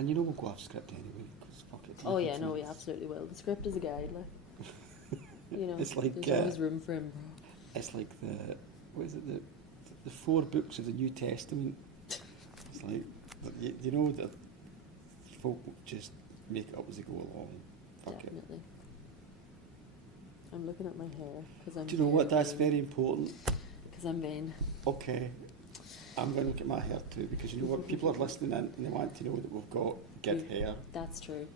And you know we'll go off script anyway, because fuck it. Oh yeah, no, we absolutely will. The script is a guide, like. You know, It's like, there's always room for improv. It's like the 4 books of the New Testament. It's like, you know, that folk just make it up as they go along. Fuck Definitely. It. I'm looking at my hair because I'm. Do you know what? That's very important. Because I'm vain. Okay. I'm going to look at my hair too, because you know what? People are listening in and they want to know that we've got good hair. That's true.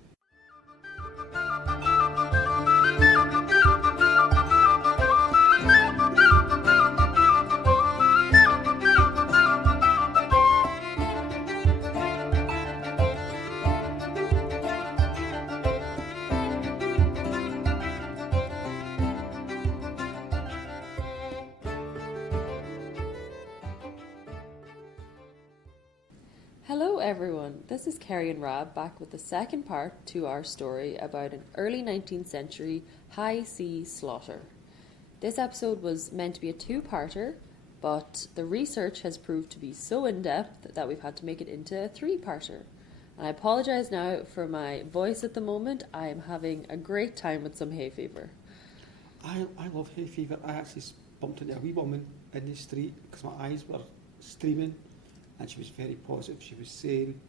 Hello everyone, this is Kerry and Rab back with the second part to our story about an early 19th century high sea slaughter. This episode was meant to be a 2-parter, but the research has proved to be so in-depth that we've had to make it into a 3-parter. And I apologise now for my voice at the moment. I am having a great time with some hay fever. I love hay fever. I actually bumped into a wee woman in the street because my eyes were streaming. And she was very positive. She was saying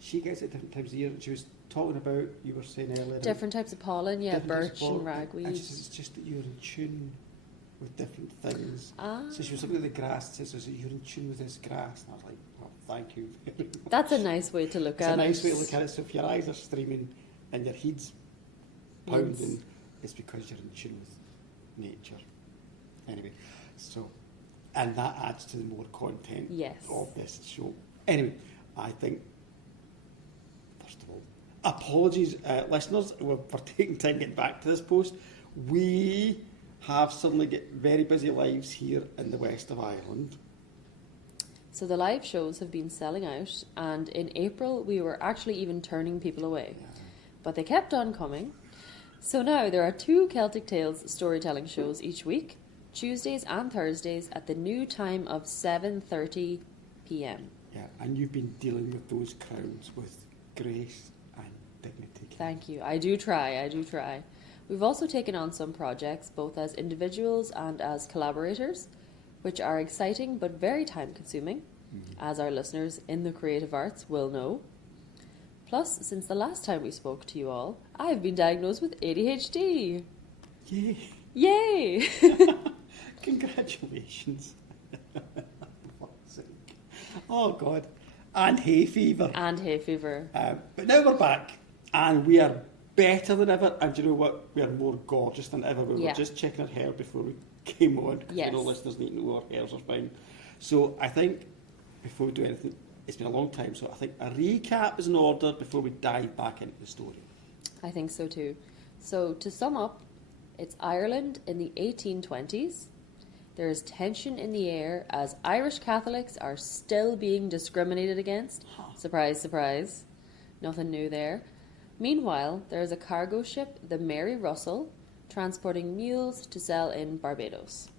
she gets it at different times of the year. She was talking about, you were saying earlier, different types of pollen, yeah, birch and ragweed. And she says it's just that you're in tune with different things. So she was looking at the grass and says, you're in tune with this grass. And I was like, well, thank you very much. That's a nice way to look at it. It's a nice way to look at it. So if your eyes are streaming and your head's pounding, it's because you're in tune with nature. Anyway, so... And that adds to the more content of this show. Anyway, I think, first of all, apologies, listeners, for taking time getting back to this post. We have suddenly got very busy lives here in the west of Ireland. So the live shows have been selling out, and in April we were actually even turning people away. Yeah. But they kept on coming. So now there are 2 Celtic Tales storytelling shows each week, Tuesdays and Thursdays at the new time of 7:30 p.m. Yeah, and you've been dealing with those crowds with grace and dignity. Thank you. I do try. We've also taken on some projects, both as individuals and as collaborators, which are exciting but very time-consuming, as our listeners in the creative arts will know. Plus, since the last time we spoke to you all, I've been diagnosed with ADHD. Yay! Congratulations. Oh God. And hay fever. But now we're back and we are better than ever, and do you know what? We are more gorgeous than ever. We were just checking our hair before we came on, because you know listeners need to know our hairs are fine. So I think before we do anything, it's been a long time, so I think a recap is in order before we dive back into the story. I think so too. So to sum up, it's Ireland in the 1820s. There is tension in the air as Irish Catholics are still being discriminated against. Surprise, surprise. Nothing new there. Meanwhile, there is a cargo ship, the Mary Russell, transporting mules to sell in Barbados.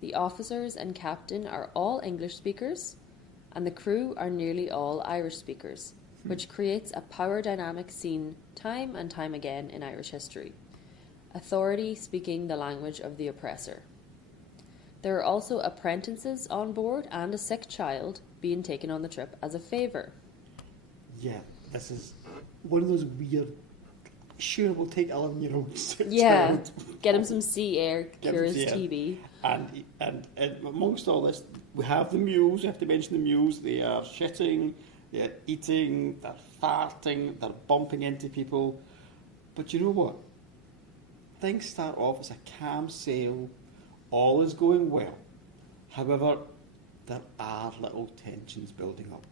The officers and captain are all English speakers, and the crew are nearly all Irish speakers, which creates a power dynamic seen time and time again in Irish history. Authority speaking the language of the oppressor. There are also apprentices on board and a sick child being taken on the trip as a favour. Yeah, this is one of those weird, sure, we'll take 11-year-olds. Yeah, get him some sea air, cure his TB. And amongst all this, we have the mules, we have to mention the mules. They are shitting, they're eating, they're farting, they're bumping into people. But you know what? Things start off as a calm sail, all is going well. However, there are little tensions building up.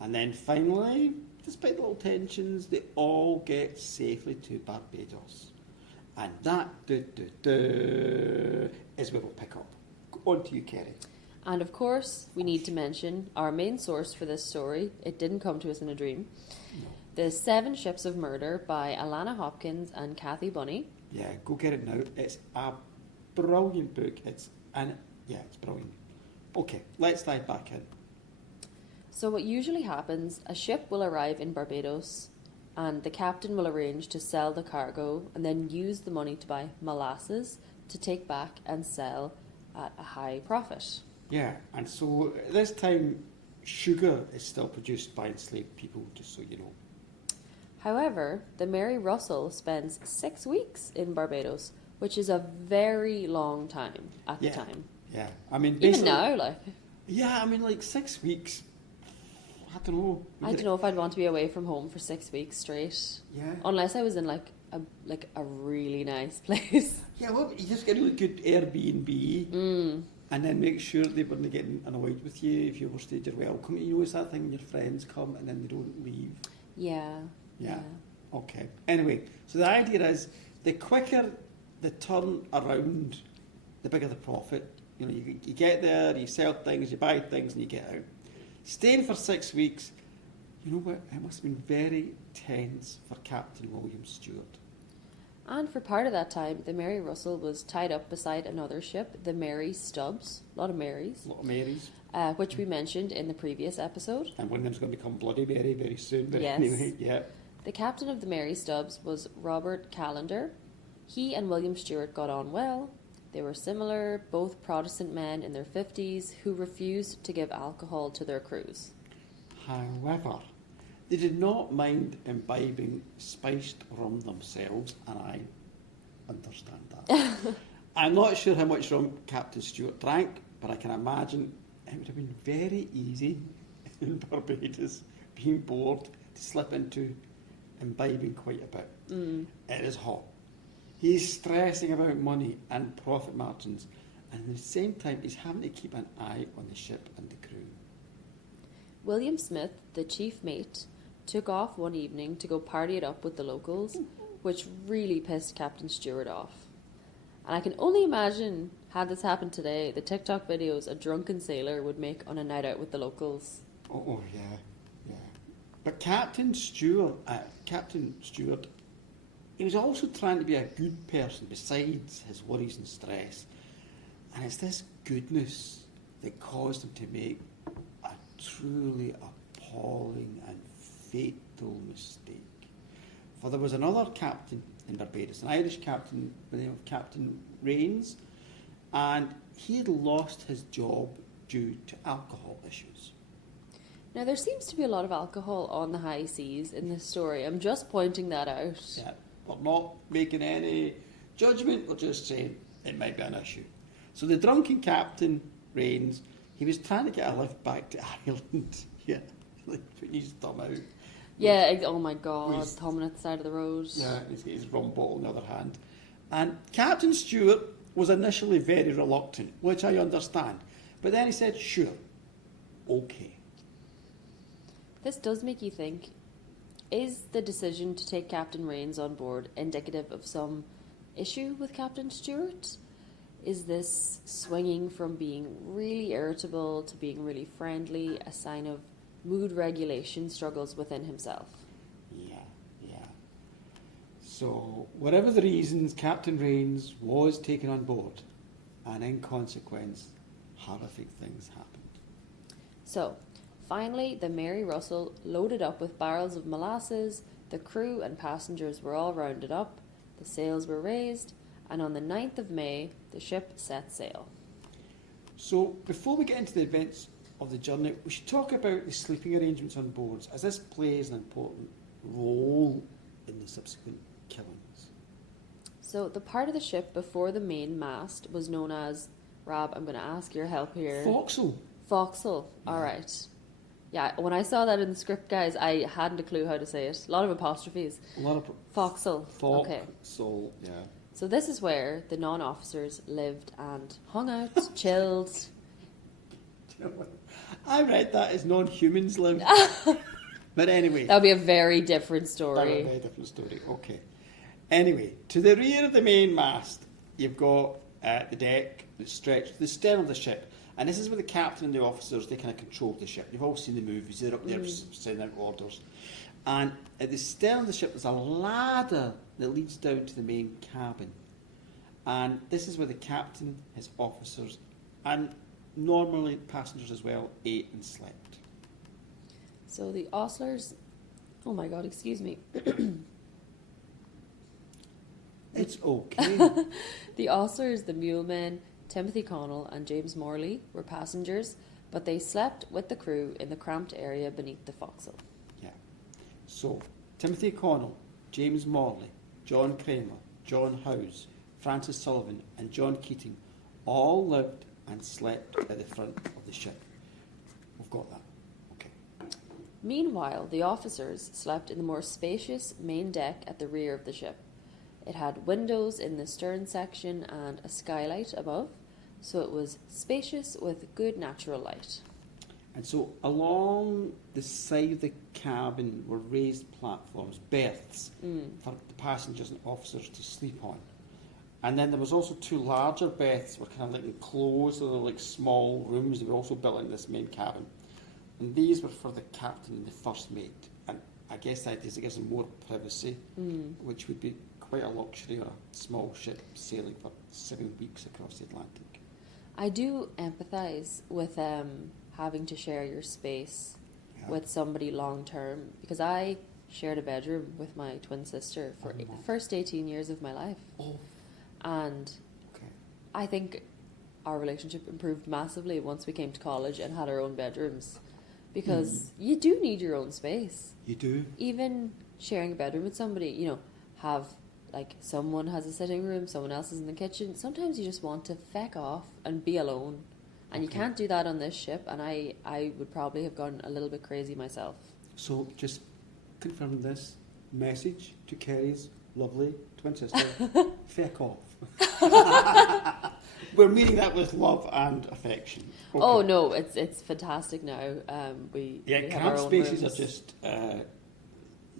And then finally, despite the little tensions, they all get safely to Barbados. And that is where we'll pick up. On to you, Kerry. And of course, we need to mention our main source for this story. It didn't come to us in a dream. No. The 7 Ships of Murder by Alannah Hopkins and Cathy Bunney. Yeah, go get it now. It's a brilliant book. It's brilliant. Okay, let's dive back in. So what usually happens, a ship will arrive in Barbados and the captain will arrange to sell the cargo and then use the money to buy molasses to take back and sell at a high profit. Yeah, and so at this time, sugar is still produced by enslaved people, just so you know. However, the Mary Russell spends 6 weeks in Barbados, which is a very long time at the time. Yeah, I mean, even now, like. Yeah, I mean, like 6 weeks. I don't know. I don't know if I'd want to be away from home for 6 weeks straight. Yeah. Unless I was in like a really nice place. Yeah, well, you just get a really good Airbnb, and then make sure they weren't getting annoyed with you if you overstayed your welcome. You know, it's that thing when your friends come and then they don't leave. Yeah. Yeah. Okay. Anyway, so the idea is the quicker the turn around, the bigger the profit. You know, you get there, you sell things, you buy things, and you get out. Staying for 6 weeks, you know what? It must have been very tense for Captain William Stewart. And for part of that time, the Mary Russell was tied up beside another ship, the Mary Stubbs. A lot of Marys. A lot of Marys. Which we mentioned in the previous episode. And one of them's going to become Bloody Mary very soon. But Yes. Anyway, yeah. The captain of the Mary Stubbs was Robert Callender. He and William Stewart got on well. They were similar, both Protestant men in their 50s who refused to give alcohol to their crews. However, they did not mind imbibing spiced rum themselves, and I understand that. I'm not sure how much rum Captain Stewart drank, but I can imagine it would have been very easy in Barbados, being bored, to slip into imbibing quite a bit. It is hot. He's stressing about money and profit margins, and at the same time he's having to keep an eye on the ship and the crew. William Smith, the chief mate, took off one evening to go party it up with the locals, which really pissed Captain Stewart off. And I can only imagine, had this happened today, the TikTok videos a drunken sailor would make on a night out with the locals. Oh yeah. But Captain Stewart, he was also trying to be a good person besides his worries and stress. And it's this goodness that caused him to make a truly appalling and fatal mistake. For there was another captain in Barbados, an Irish captain by the name of Captain Rains, and he had lost his job due to alcohol issues. Now, there seems to be a lot of alcohol on the high seas in this story. I'm just pointing that out. Yeah, we're not making any judgment, we're just saying it might be an issue. So the drunken Captain Rains, he was trying to get a lift back to Ireland. Yeah, like putting his thumb out. Yeah, oh my God, He's- thumbing at the side of the road. Yeah, he's got his rum bottle in the other hand. And Captain Stewart was initially very reluctant, which I understand. But then he said, sure, okay. This does make you think, is the decision to take Captain Rains on board indicative of some issue with Captain Stewart? Is this swinging from being really irritable to being really friendly a sign of mood regulation struggles within himself? Yeah. So, whatever the reasons, Captain Rains was taken on board, and in consequence, horrific things happened. So, finally, the Mary Russell loaded up with barrels of molasses, the crew and passengers were all rounded up, the sails were raised, and on the 9th of May, the ship set sail. So, before we get into the events of the journey, we should talk about the sleeping arrangements on board, as this plays an important role in the subsequent killings. So, the part of the ship before the main mast was known as, Rab, I'm going to ask your help here. Forecastle. Forecastle, alright. Yeah, when I saw that in the script, guys, I hadn't a clue how to say it. A lot of apostrophes. A lot of Forecastle. Okay. Forecastle, yeah. So this is where the non-officers lived and hung out, chilled. Do you know what? I read that as non-humans live. But anyway. That would be a very different That story. would be a very different story. Okay. Anyway, to the rear of the main mast, you've got the deck that's stretched to the stern of the ship. And this is where the captain and the officers, they kind of control the ship. You've all seen the movies. They're up there sending out orders. And at the stern of the ship, there's a ladder that leads down to the main cabin. And this is where the captain, his officers, and normally passengers as well, ate and slept. So the Ostlers, oh my God, excuse me. It's okay. The Ostlers, the Mulemen, Timothy Connell and James Morley were passengers, but they slept with the crew in the cramped area beneath the forecastle. Yeah. So, Timothy Connell, James Morley, John Kramer, John Howes, Francis Sullivan and John Keating all lived and slept at the front of the ship. We've got that. Okay. Meanwhile, the officers slept in the more spacious main deck at the rear of the ship. It had windows in the stern section and a skylight above, so it was spacious with good natural light. And so along the side of the cabin were raised platforms, berths, for the passengers and officers to sleep on. And then there was also two larger berths were kind of like enclosed, so they were like small rooms. They were also built in this main cabin. And these were for the captain and the first mate. And I guess the idea is it gives them more privacy, which would be quite a luxury on a small ship sailing for 7 weeks across the Atlantic. I do empathise with having to share your space with somebody long term, because I shared a bedroom with my twin sister for the first 18 years of my life. Oh. And I think our relationship improved massively once we came to college and had our own bedrooms, because you do need your own space. You do? Even sharing a bedroom with somebody, you know, have like someone has a sitting room, someone else is in the kitchen. Sometimes you just want to feck off and be alone. And you can't do that on this ship, and I would probably have gone a little bit crazy myself. So just confirm this message to Kerry's lovely twin sister. Feck off. We're meeting that with love and affection. Okay. Oh no, it's fantastic now. We have our camp own spaces rooms. are just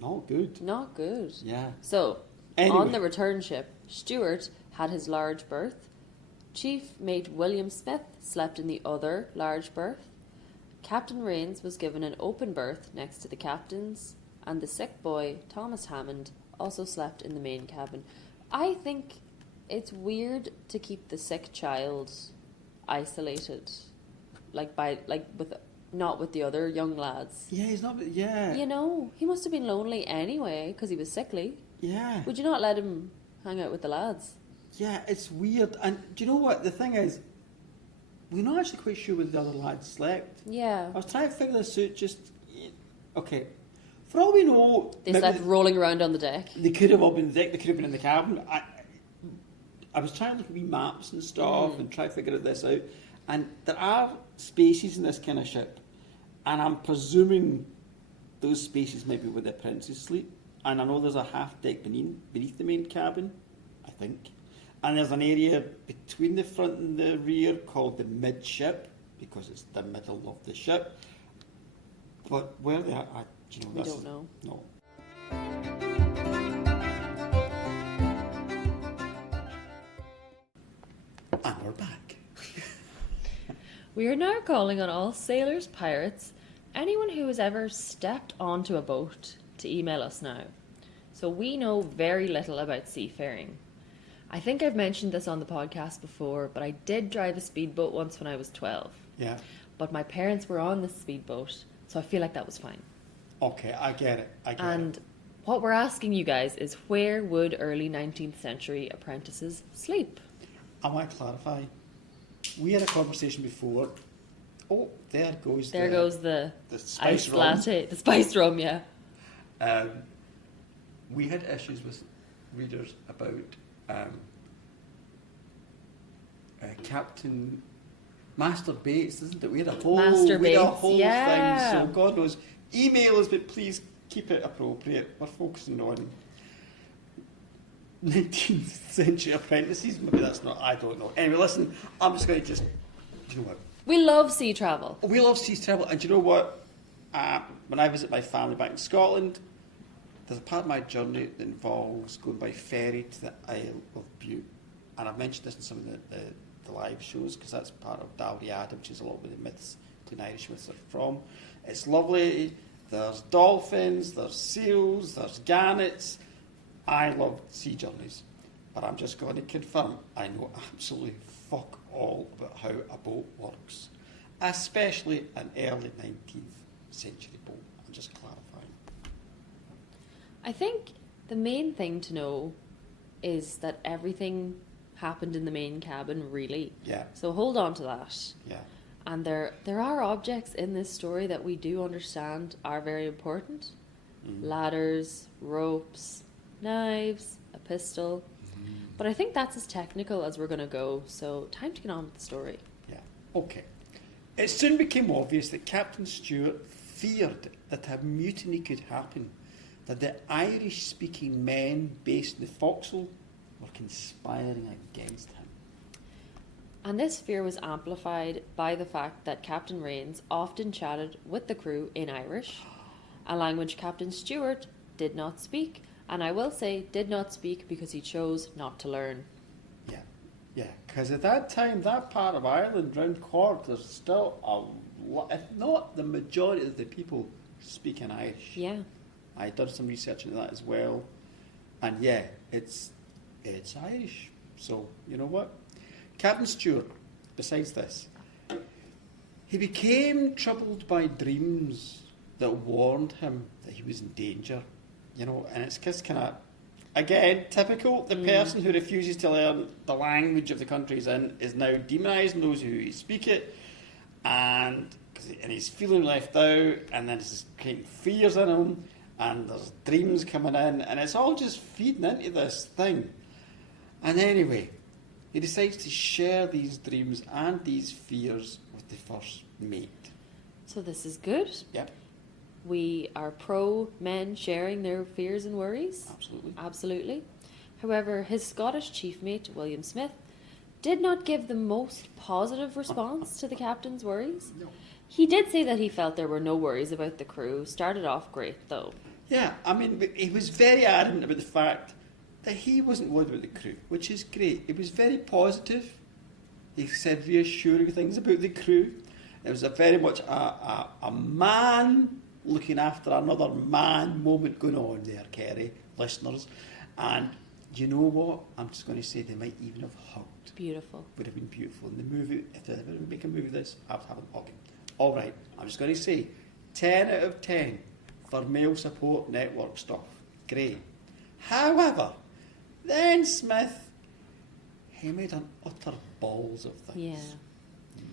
not good. Not good. Yeah. So Anyway. on the return ship, Stewart had his large berth. Chief Mate William Smith slept in the other large berth. Captain Rains was given an open berth next to the captain's, and the sick boy, Thomas Hammond, also slept in the main cabin. I think it's weird to keep the sick child isolated, not with the other young lads. Yeah, he's not. Yeah. You know, he must have been lonely anyway because he was sickly. Yeah. Would you not let him hang out with the lads? Yeah, it's weird. And do you know what? The thing is, we're not actually quite sure where the other lads slept. Yeah. I was trying to figure this out okay. For all we know... They slept rolling around on the deck. They could have all been thick, they could have been in the cabin. I was trying to look at wee maps and stuff and try to figure this out. And there are spaces in this kind of ship. And I'm presuming those spaces might be where the apprentices sleep. And I know there's a half deck beneath the main cabin, I think. And there's an area between the front and the rear called the midship, because it's the middle of the ship. But where they are, We don't know. No. And we're back. We are now calling on all sailors, pirates, anyone who has ever stepped onto a boat to email us now. So we know very little about seafaring. I think I've mentioned this on the podcast before, but I did drive a speedboat once when I was 12. Yeah. But my parents were on the speedboat, so I feel like that was fine. Okay, I get it. And what we're asking you guys is, where would early 19th century apprentices sleep? I want to clarify. We had a conversation before. Oh, there goes the spice iced rum. latte, the spiced rum, yeah. We had issues with readers about Captain Master Bates, isn't it? We had a whole, Master we had a Bates, whole yeah. thing. So God knows, email us, but please keep it appropriate. We're focusing on 19th century apprentices. Maybe that's not. I don't know. Anyway, listen. I'm just going to do you know what? We love sea travel. We love sea travel, and do you know what? When I visit my family back in Scotland, there's a part of my journey that involves going by ferry to the Isle of Bute. And I've mentioned this in some of the live shows, because that's part of Dalriada, which is a lot where the myths, Clean Irish myths, are from. It's lovely. There's dolphins, there's seals, there's gannets. I love sea journeys. But I'm just going to confirm, I know absolutely fuck all about how a boat works. Especially an early 19th century boat. I'm just clarifying. I think the main thing to know is that everything happened in the main cabin, really. Yeah. So hold on to that. Yeah. And there are objects in this story that we do understand are very important. Ladders, ropes, knives, a pistol. But I think that's as technical as we're going to go, so time to get on with the story. Yeah. Okay. It soon became obvious that Captain Stewart feared that a mutiny could happen, that the Irish-speaking men based in the forecastle were conspiring against him. And this fear was amplified by the fact that Captain Rains often chatted with the crew in Irish, a language Captain Stewart did not speak, and I will say did not speak because he chose not to learn. Yeah, yeah, because at that time, that part of Ireland, round Cork, there's still a lot, if not the majority of the people speaking Irish. Yeah. I done some research into that as well, and yeah, it's Irish. So you know what, Captain Stewart, besides this, he became troubled by dreams that warned him that he was in danger. You know, and it's just kind of, again, typical. The person who refuses to learn the language of the country he's in is now demonising those who speak it, and he's feeling left out, and then it's creating fears in him, and there's dreams coming in, and it's all just feeding into this thing. And anyway, he decides to share these dreams and these fears with the first mate. So this is good. Yep. We are pro men sharing their fears and worries. Absolutely. Absolutely. However, his Scottish chief mate, William Smith, did not give the most positive response to the captain's worries. No. He did say that he felt there were no worries about the crew. Started off great, though. Yeah, I mean, he was very adamant about the fact that he wasn't worried about the crew, which is great. It was very positive. He said reassuring things about the crew. It was a very much a man looking after another man moment going on there, Kerry, listeners. And you know what? I'm just going to say they might even have hugged. Beautiful. Would have been beautiful. In the movie, if they ever make a movie of this, I would have them hugging. All right, I'm just going to say 10 out of 10 for male support network stuff. Great. However, then Smith, he made an utter balls of things. Yeah.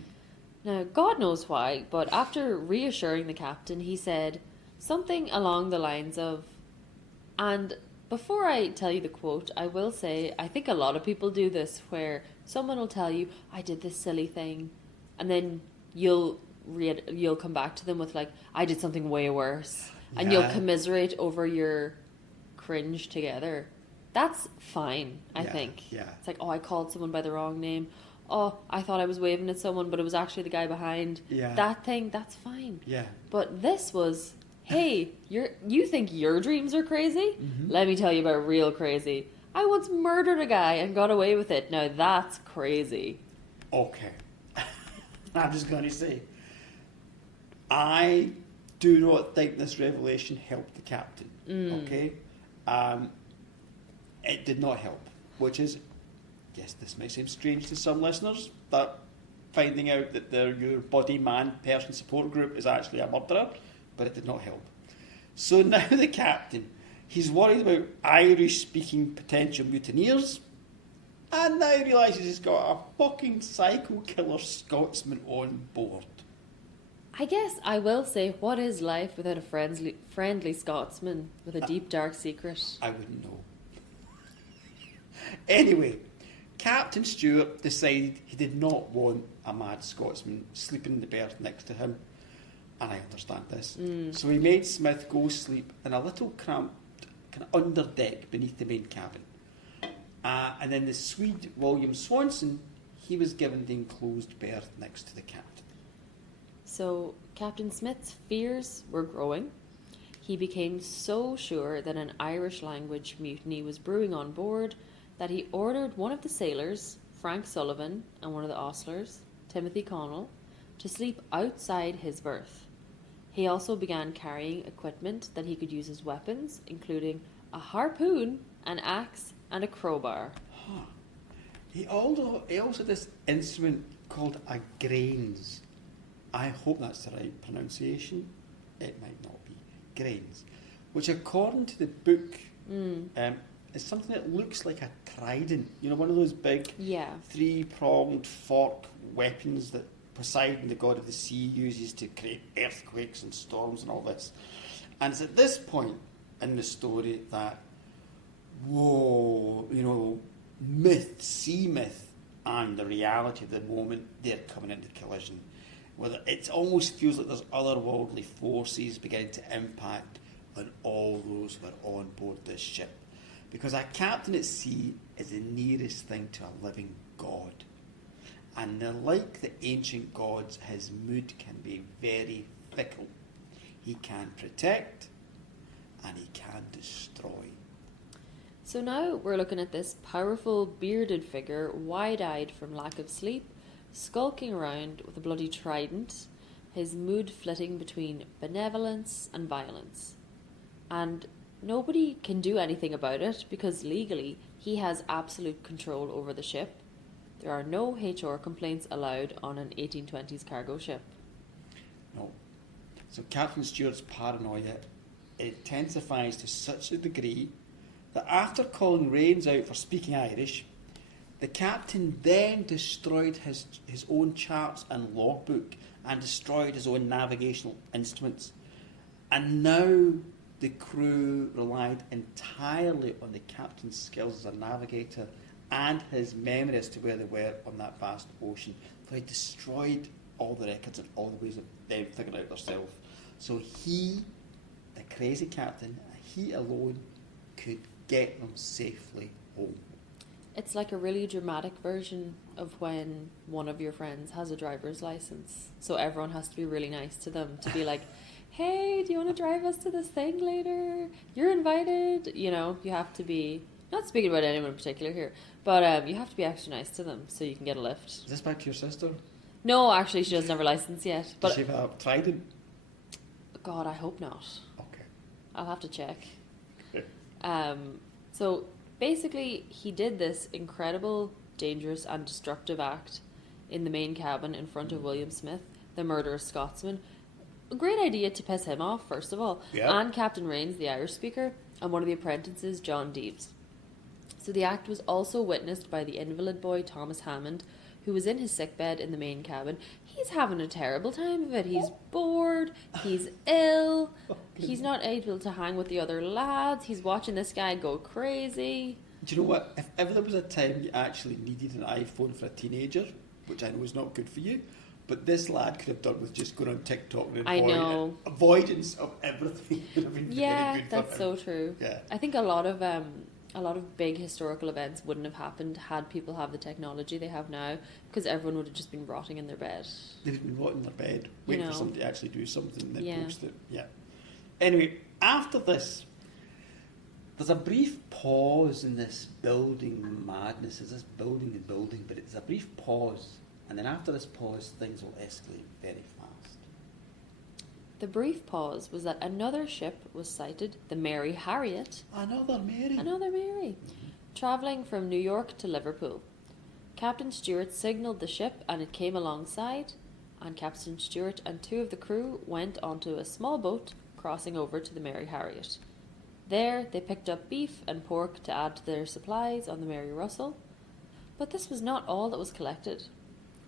Now, God knows why, but after reassuring the captain, he said something along the lines of, and before I tell you the quote, I will say, I think a lot of people do this, where someone will tell you, I did this silly thing, and then you'll come back to them with like, I did something way worse, and you'll commiserate over your cringe together. That's fine, I think. Yeah. It's like, oh, I called someone by the wrong name. Oh, I thought I was waving at someone, but it was actually the guy behind. Yeah. That thing, that's fine. Yeah. But this was, hey, you think your dreams are crazy? Let me tell you about real crazy. I once murdered a guy and got away with it. Now that's crazy. Okay. I'm just going to say, I do not think this revelation helped the captain. Okay? It did not help, which is, yes, this might seem strange to some listeners, that finding out that your body man person support group is actually a murderer, but it did not help. So now the captain, he's worried about Irish-speaking potential mutineers, and now he realises he's got a fucking psycho killer Scotsman on board. I guess I will say, what is life without a friendly Scotsman with a deep, dark secret? I wouldn't know. Anyway, Captain Stewart decided he did not want a mad Scotsman sleeping in the berth next to him, and I understand this. So he made Smith go sleep in a little cramped kind of underdeck beneath the main cabin. And then the Swede, William Swanson, he was given the enclosed berth next to the captain. So Captain Smith's fears were growing. He became so sure that an Irish language mutiny was brewing on board that he ordered one of the sailors, Frank Sullivan, and one of the ostlers, Timothy Connell, to sleep outside his berth. He also began carrying equipment that he could use as weapons, including a harpoon, an axe, and a crowbar. Huh. He also had this instrument called a grains. I hope that's the right pronunciation. It might not be. grains, which according to the book is something that looks like a trident. You know, one of those big three-pronged fork weapons that Poseidon, the god of the sea, uses to create earthquakes and storms and all this. And it's at this point in the story that, whoa, you know, myth, sea myth, and the reality of the moment, they're coming into collision. Whether it almost feels like there's otherworldly forces beginning to impact on all those who are on board this ship. Because a captain at sea is the nearest thing to a living god. And like the ancient gods, his mood can be very fickle. He can protect and he can destroy. So now we're looking at this powerful bearded figure, wide-eyed from lack of sleep, skulking around with a bloody trident, his mood flitting between benevolence and violence. And nobody can do anything about it because legally he has absolute control over the ship. There are no HR complaints allowed on an 1820s cargo ship. No. So Captain Stewart's paranoia intensifies to such a degree that after calling Rains out for speaking Irish, the captain then destroyed his own charts and logbook and destroyed his own navigational instruments. And now the crew relied entirely on the captain's skills as a navigator and his memory as to where they were on that vast ocean. For he destroyed all the records and all the ways of them figuring out themselves. So he, the crazy captain, he alone could get them safely home. It's like a really dramatic version of when one of your friends has a driver's license. So everyone has to be really nice to them, to be like, hey, do you want to drive us to this thing later? You're invited. You know, you have to be, not speaking about anyone in particular here, but you have to be extra nice to them so you can get a lift. Is this back to your sister? No, actually, she doesn't have her license yet. But does she have a trident? God, I hope not. Okay. I'll have to check. So basically, he did this incredible, dangerous, and destructive act in the main cabin in front of William Smith, the murderous Scotsman. A great idea to piss him off, first of all, and Captain Rains, the Irish speaker, and one of the apprentices, John Deeves. So the act was also witnessed by the invalid boy, Thomas Hammond, who was in his sickbed in the main cabin. He's having a terrible time of it. He's bored, he's ill, he's not able to hang with the other lads, he's watching this guy go crazy. Do you know what? If ever there was a time you actually needed an iPhone for a teenager, which I know is not good for you, but this lad could have done with just going on TikTok and avoidance of everything would have been very good for him. That's so true. Yeah. I think a lot of big historical events wouldn't have happened had people have the technology they have now, because everyone would have just been rotting in their bed. They've been rotting in their bed, waiting for somebody to actually do something and then post it. Yeah. Anyway, after this, there's a brief pause in this building madness. There's this building and building, but it's a brief pause. And then after this pause, things will escalate very fast. The brief pause was that another ship was sighted, the Mary Harriet. Another Mary. Travelling from New York to Liverpool. Captain Stewart signalled the ship and it came alongside, and Captain Stewart and two of the crew went onto a small boat crossing over to the Mary Harriet. There they picked up beef and pork to add to their supplies on the Mary Russell. But this was not all that was collected.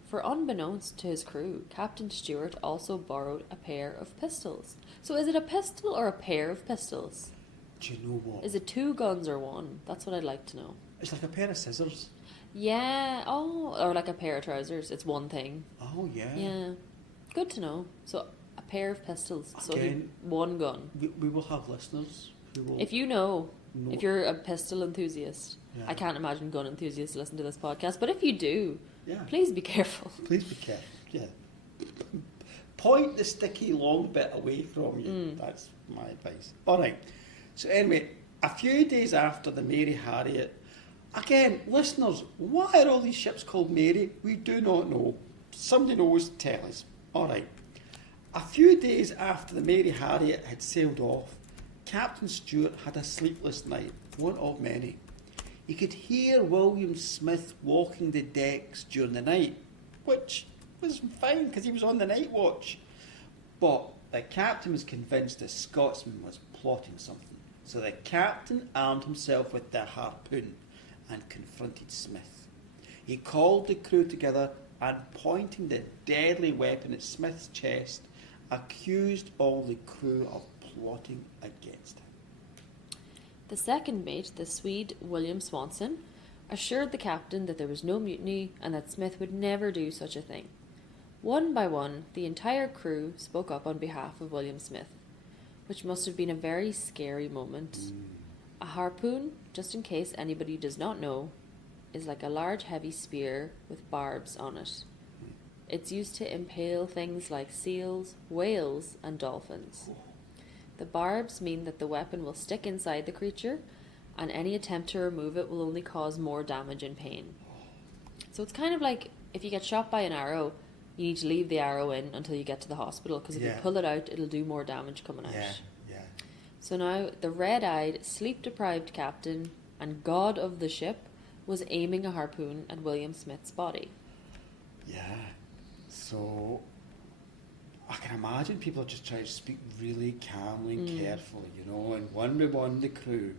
For unbeknownst to his crew, Captain Stewart also borrowed a pair of pistols. So is it a pistol or a pair of pistols? Do you know what? Is it two guns or one? That's what I'd like to know. It's like a pair of scissors. Yeah, or like a pair of trousers. It's one thing. Oh, yeah. Yeah. Good to know. So a pair of pistols. Again, so one gun. We will have listeners who will... If you know, if you're a pistol enthusiast, Yeah. I can't imagine gun enthusiasts listen to this podcast, but if you do, Yeah. please be careful. Please be careful, yeah. Point the sticky long bit away from you. That's my advice. All right. So anyway, a few days after the Mary Harriet, again, listeners, why are all these ships called Mary? We do not know. Somebody knows, tell us. All right. A few days after the Mary Harriet had sailed off, Captain Stewart had a sleepless night, one of many. He could hear William Smith walking the decks during the night, which was fine because he was on the night watch. But the captain was convinced the Scotsman was plotting something. So the captain armed himself with the harpoon and confronted Smith. He called the crew together and, pointing the deadly weapon at Smith's chest, accused all the crew of plotting against him. The second mate, the Swede William Swanson, assured the captain that there was no mutiny and that Smith would never do such a thing. One by one, the entire crew spoke up on behalf of William Smith, which must have been a very scary moment. A harpoon, just in case anybody does not know, is like a large heavy spear with barbs on it. It's used to impale things like seals, whales, and dolphins. The barbs mean that the weapon will stick inside the creature, and any attempt to remove it will only cause more damage and pain. So it's kind of like if you get shot by an arrow, you need to leave the arrow in until you get to the hospital, because if you pull it out, it'll do more damage coming out. Yeah. So now the red-eyed, sleep-deprived captain and god of the ship was aiming a harpoon at William Smith's body. Yeah. So I can imagine people are just trying to speak really calmly and carefully, and one by one the crew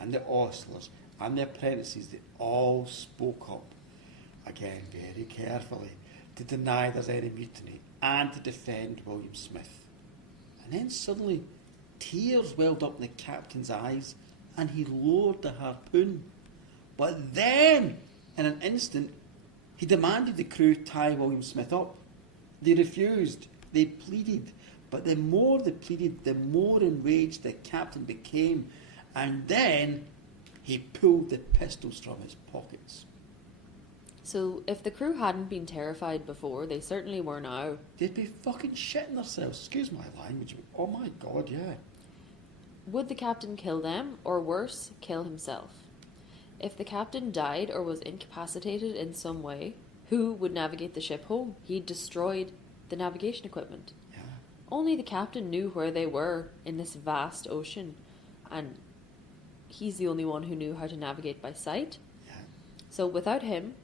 and the ostlers and the apprentices, they all spoke up, again very carefully, to deny there's any mutiny and to defend William Smith. And then suddenly tears welled up in the captain's eyes and he lowered the harpoon. But then, in an instant, he demanded the crew tie William Smith up. They refused. They pleaded. But the more they pleaded, the more enraged the captain became. And then he pulled the pistols from his pockets. So if the crew hadn't been terrified before, they certainly were now. They'd be fucking shitting themselves. Excuse my language. Oh my God, yeah. Would the captain kill them, or worse, kill himself? If the captain died or was incapacitated in some way, who would navigate the ship home? He'd destroyed the navigation equipment. Yeah. Only the captain knew where they were in this vast ocean, and he's the only one who knew how to navigate by sight. Yeah. So without him,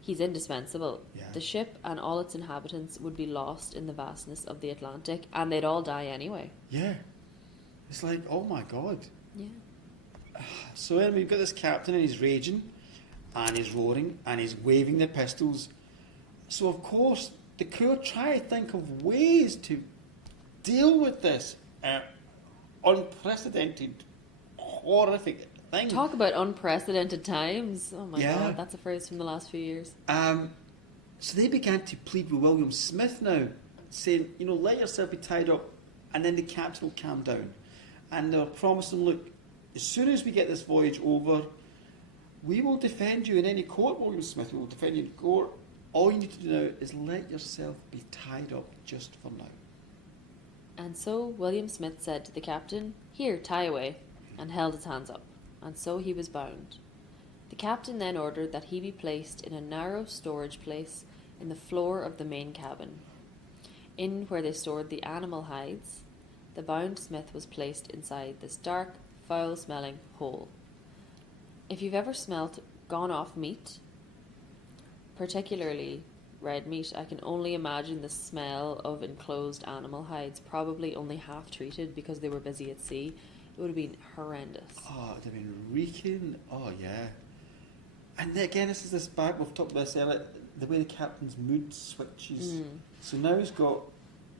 he's indispensable. Yeah. The ship and all its inhabitants would be lost in the vastness of the Atlantic, and they'd all die anyway. Yeah. It's like, oh my God. Yeah. So then we've got this captain and he's raging and he's roaring and he's waving the pistols. So of course the crew try to think of ways to deal with this unprecedented, horrific thing. Talk about unprecedented times. Oh my Yeah. God, that's a phrase from the last few years. So they began to plead with William Smith now, saying, let yourself be tied up and then the captain will calm down. And they were promising, look, as soon as we get this voyage over, we will defend you in any court, William Smith. We will defend you in court. All you need to do now is let yourself be tied up just for now. And so William Smith said to the captain, "Here, tie away," and held his hands up. And so he was bound. The captain then ordered that he be placed in a narrow storage place in the floor of the main cabin. In where they stored the animal hides, the bound Smith was placed inside this dark, foul-smelling hole. If you've ever smelt gone-off meat, particularly red meat, I can only imagine the smell of enclosed animal hides, probably only half-treated because they were busy at sea. It would have been horrendous. Oh, it would have been reeking. Oh, yeah. And then again, this is this back, we've talked about this earlier, the way the captain's mood switches. So now he's got...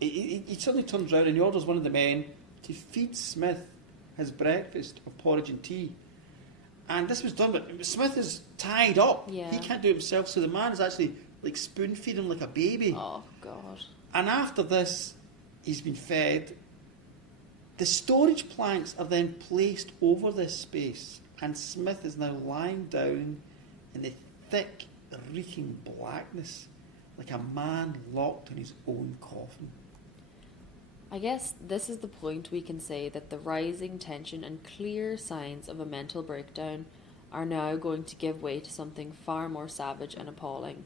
He suddenly turns around and he orders one of the men to feed Smith his breakfast of porridge and tea. And this was done, but Smith is tied up. Yeah. He can't do it himself, so the man is actually like spoon feeding him like a baby. Oh, God. And after this, he's been fed. The storage planks are then placed over this space, and Smith is now lying down in the thick, reeking blackness, like a man locked in his own coffin. I guess this is the point we can say that the rising tension and clear signs of a mental breakdown are now going to give way to something far more savage and appalling.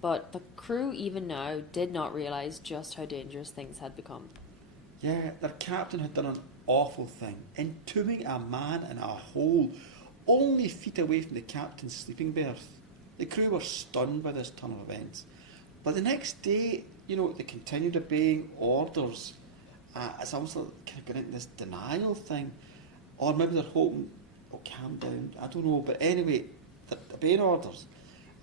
But the crew even now did not realise just how dangerous things had become. Yeah, their captain had done an awful thing, entombing a man in a hole only feet away from the captain's sleeping berth. The crew were stunned by this turn of events. But the next day, they continued obeying orders It's almost like kind of going into this denial thing. Or maybe they're hoping, oh, calm down. I don't know. But anyway, they're obeying orders.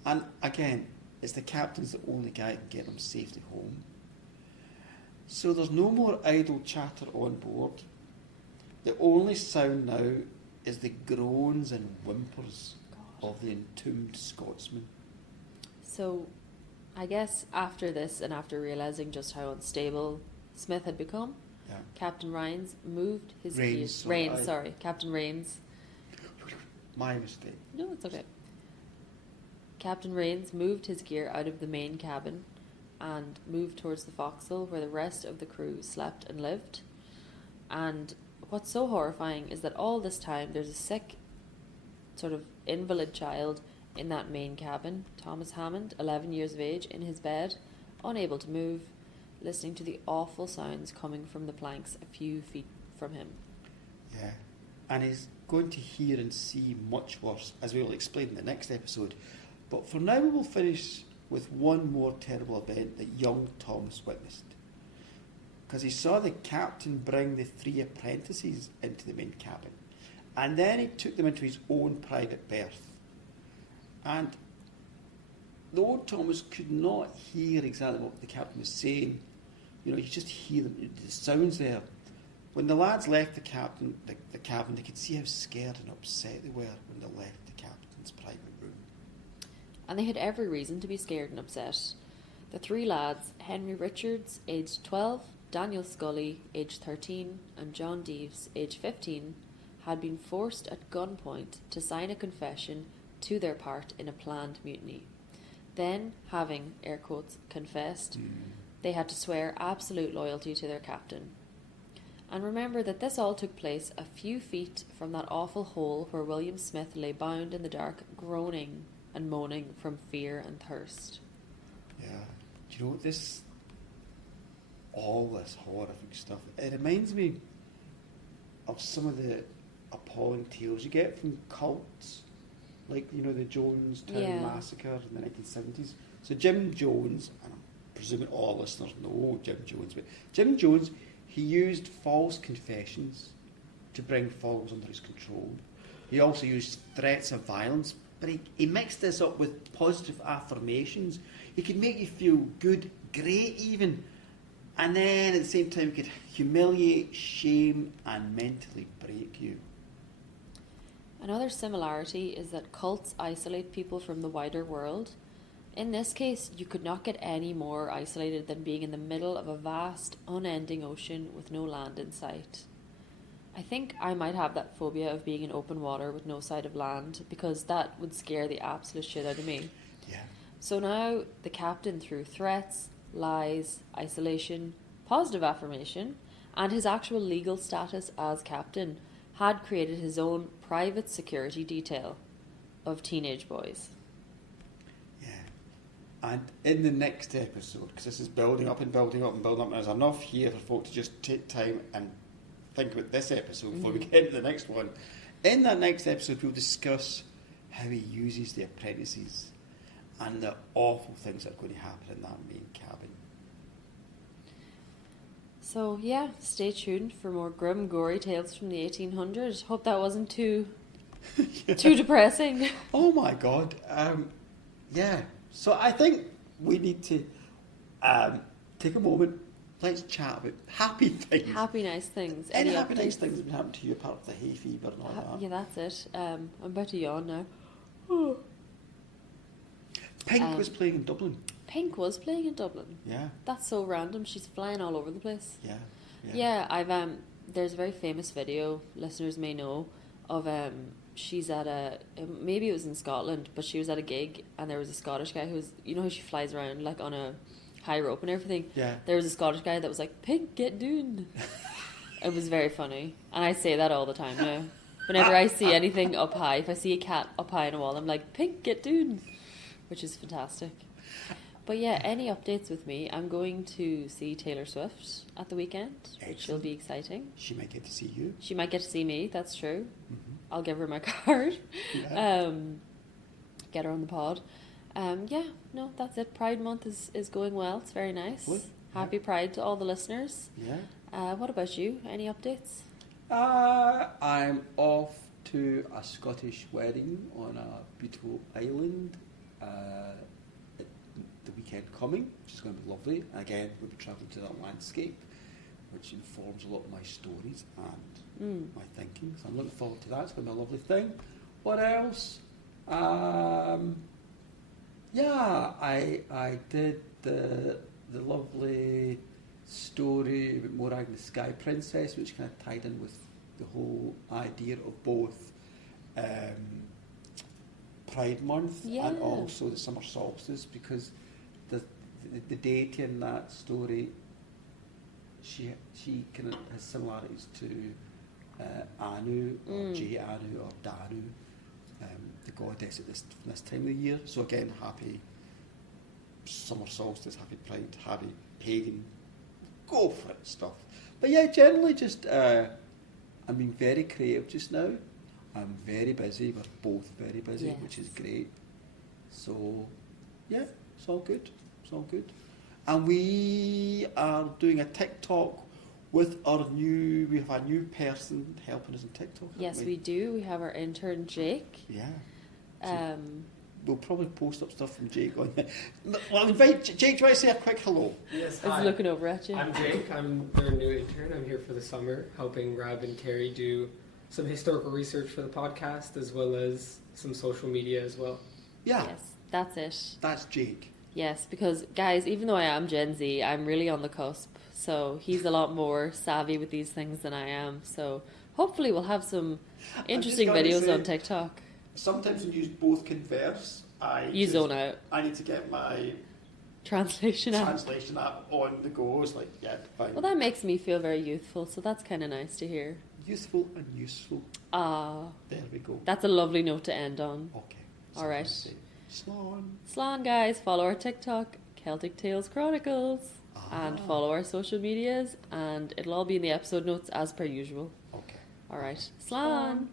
And again, it's the captain's the only guy who can get them safely home. So there's no more idle chatter on board. The only sound now is the groans and whimpers of the entombed Scotsman. So, I guess after this and after realising just how unstable Smith had become, Captain Rains moved his gear. Captain Rains. My mistake. No, it's okay. Captain Rains moved his gear out of the main cabin and moved towards the forecastle where the rest of the crew slept and lived. And what's so horrifying is that all this time there's a sick, sort of invalid child in that main cabin, Thomas Hammond, 11 years of age, in his bed, unable to move, listening to the awful sounds coming from the planks a few feet from him. Yeah, and he's going to hear and see much worse, as we will explain in the next episode. But for now we will finish with one more terrible event that young Thomas witnessed. Because he saw the captain bring the 3 apprentices into the main cabin. And then he took them into his own private berth. And though Thomas could not hear exactly what the captain was saying, you just hear the sounds there. When the lads left the cabin, they could see how scared and upset they were when they left the captain's private room. And they had every reason to be scared and upset. The 3 lads, Henry Richards, aged 12, Daniel Scully, aged 13, and John Deves, aged 15, had been forced at gunpoint to sign a confession to their part in a planned mutiny. Then, having, air quotes, confessed, they had to swear absolute loyalty to their captain. And remember that this all took place a few feet from that awful hole where William Smith lay bound in the dark, groaning and moaning from fear and thirst. Yeah. Do you know all this horrific stuff, it reminds me of some of the appalling tales you get from cults, like, the Jonestown massacre in the 1970s. So Jim Jones, and I'm presuming all listeners know Jim Jones, but Jim Jones, he used false confessions to bring followers under his control. He also used threats of violence, but he mixed this up with positive affirmations. He could make you feel good, great even, and then at the same time he could humiliate, shame, and mentally break you. Another similarity is that cults isolate people from the wider world. In this case, you could not get any more isolated than being in the middle of a vast, unending ocean with no land in sight. I think I might have that phobia of being in open water with no sight of land, because that would scare the absolute shit out of me. Yeah. So now the captain, through threats, lies, isolation, positive affirmation, and his actual legal status as captain, had created his own private security detail of teenage boys. Yeah. And in the next episode, because this is building up and building up and building up, and there's enough here for folk to just take time and think about this episode before we get into the next one. In that next episode, we'll discuss how he uses the apprentices and the awful things that are going to happen in that main cabin. So yeah, stay tuned for more grim, gory tales from the 1800s. Hope that wasn't too depressing. Oh my God. Yeah. So I think we need to take a moment. Let's chat about happy things. Happy, nice things. Any happy, nice things that have happened to you apart from the hay fever and all that? Yeah, that's it. I'm about to yawn now. Pink was playing in Dublin. Pink was playing in Dublin. Yeah. That's so random. She's flying all over the place. Yeah. Yeah, I've there's a very famous video, listeners may know, of she's at maybe it was in Scotland, but she was at a gig and there was a Scottish guy who was, how she flies around like on a high rope and everything. Yeah. There was a Scottish guy that was like, "Pink, get doon." It was very funny, and I say that all the time now. Whenever I see anything up high, if I see a cat up high on a wall, I'm like, "Pink, get doon," which is fantastic. But yeah, any updates with me? I'm going to see Taylor Swift at the weekend, which will be exciting. She might get to see you. She might get to see me, that's true. Mm-hmm. I'll give her my card. Yeah. Get her on the pod. That's it. Pride Month is going well. It's very nice. Good. Happy Pride to all the listeners. Yeah. What about you? Any updates? I'm off to a Scottish wedding on a beautiful island at the weekend coming, which is going to be lovely. Again, we'll be travelling to that landscape, which informs a lot of my stories and my thinking. So I'm looking forward to that. It's going to be a lovely thing. What else? Yeah, I did the lovely story about Morag the Sky Princess, which kind of tied in with the whole idea of both Pride Month and also the summer solstice, because the deity in that story, she kind of has similarities to Anu or J Anu or Danu, the goddess at this time of the year. So again, happy summer solstice, happy Pride, happy pagan, go for it stuff. But yeah, generally just I'm being very creative just now. I'm very busy. We're both very busy, which is great. So yeah, it's all good. It's all good. And we are doing a TikTok with we have a new person helping us on TikTok. Yes, we do. We have our intern Jake. Yeah. So we'll probably post up stuff from Jake on there. Well, I'll invite Jake. Do you want to say a quick hello? Yes, He's hi. looking over at you. I'm Jake. I'm their new intern. I'm here for the summer, helping Rab and Kerry do some historical research for the podcast, as well as some social media as well. Yeah. Yes, that's it. That's Jake. Yes, because guys, even though I am Gen Z, I'm really on the cusp. So he's a lot more savvy with these things than I am. So hopefully we'll have some interesting videos on TikTok. Sometimes when you both converse, You zone out. I need to get my Translation app. on the go. It's like, yeah, fine. Well, that makes me feel very youthful, so that's kind of nice to hear. Youthful and useful. Ah, There we go. that's a lovely note to end on. Okay. All right. Slán. Slán, guys, follow our TikTok, Celtic Tales Chronicles, and follow our social medias, and it'll all be in the episode notes as per usual. Okay. All right. Slán.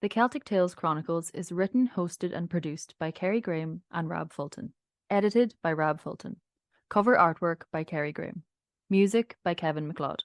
The Celtic Tales Chronicles is written, hosted, and produced by Kerry Graham and Rab Fulton. Edited by Rab Fulton. Cover artwork by Kerry Graham. Music by Kevin MacLeod.